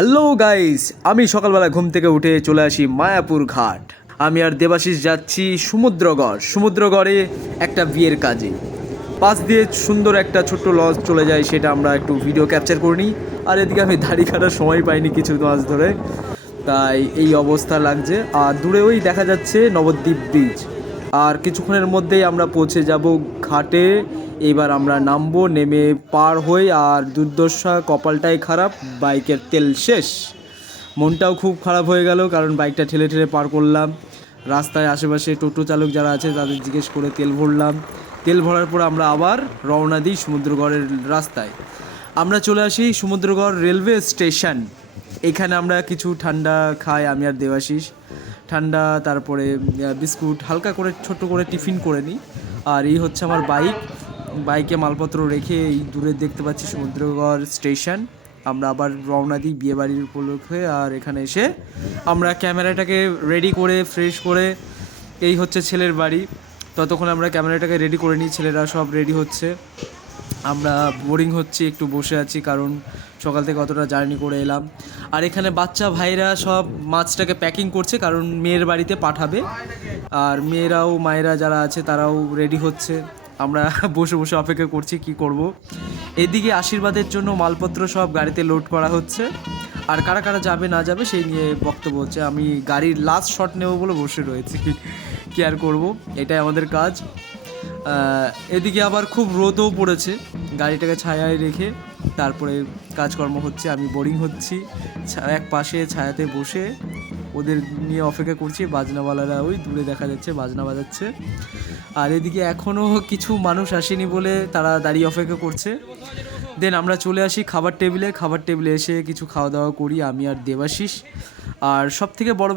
Hello guys, আমি সকালবেলা ঘুম থেকে উঠে চলে আসি মায়াপুর ঘাট। আমি আর দেবাশিস যাচ্ছি সমুদ্রগড়ে একটা বিয়ের কাজে। পাশ দিয়ে সুন্দর একটা ছোট্ট লঞ্চ চলে যায়, সেটা আমরা একটু ভিডিও ক্যাপচার করে নিই। আর এদিকে আমি দাড়ি কাটার সময় পাইনি কিছু মাস ধরে, তাই এই অবস্থা লাগছে। আর দূরে ওই দেখা যাচ্ছে নবদ্বীপ ব্রিজ। আর কিছুক্ষণের মধ্যেই আমরা পৌঁছে যাব ঘাটে। এবার আমরা নামবো, নেমে পার হই। আর দুর্দশা, কপালটাই খারাপ, বাইকের তেল শেষ। মনটাও খুব খারাপ হয়ে গেল, কারণ বাইকটা ঠেলে ঠেলে পার করলাম। রাস্তায় আশেপাশে টোটো চালক যারা আছে তাদের জিজ্ঞেস করে তেল ভরলাম। তেল ভরার পর আমরা আবার রওনা দিই সমুদ্রগড়ের রাস্তায়। আমরা চলে আসি সমুদ্রগড় রেলওয়ে স্টেশন। এখানে আমরা কিছু ঠান্ডা খাই, আমি আর দেবাশিস। ঠান্ডা, তারপরে বিস্কুট, হালকা করে ছোট্ট করে টিফিন করে নিই। আর এই হচ্ছে আমার বাইকে মালপত্র রেখে এই দূরে দেখতে পাচ্ছি সমুদ্রগড় স্টেশন। আমরা আবার রওনা দিই বিয়েবাড়ির উপলক্ষে। আর এখানে এসে আমরা ক্যামেরাটাকে রেডি করে ফ্রেশ করে, এই হচ্ছে ছেলের বাড়ি। ততক্ষণ আমরা ক্যামেরাটাকে রেডি করে নিই, ছেলেরা সব রেডি হচ্ছে। আমরা বোরিং হচ্ছি, একটু বসে আছি, কারণ সকাল থেকে অতটা জার্নি করে এলাম। আর এখানে বাচ্চা ভাইরা সব মাছটাকে প্যাকিং করছে, কারণ মেয়ের বাড়িতে পাঠাবে। আর মেয়েরাও, মায়েরা যারা আছে তারাও রেডি হচ্ছে। আমরা বসে বসে অপেক্ষা করছি কি করব। এদিকে আশীর্বাদের জন্য মালপত্র সব গাড়িতে লোড করা হচ্ছে। আর কারা কারা যাবে না যাবে সেই নিয়ে বক্তব্য হচ্ছে। আমি গাড়ির লাস্ট শট নেব বলে বসে রয়েছি, কি আর করব, এটাই আমাদের কাজ। এদিকে আবার খুব রোদও পড়েছে, গাড়িটাকে ছায়ায় রেখে তারপরে কাজকর্ম হচ্ছে। আমি বোরিং হচ্ছি, এক পাশে ছায়াতে বসে ওদের নিয়ে অপেক্ষা করছি। বাজনাওয়ালারা ওই দূরে দেখা যাচ্ছে বাজনা বাজাচ্ছে। আর এদিকে এখনও কিছু মানুষ আসেনি বলে তারা দাঁড়িয়ে অপেক্ষা করছে। দেন আমরা চলে আসি খাবার টেবিলে এসে কিছু খাওয়া দাওয়া করি আমি আর দেবাশিস। আর সব থেকে বড়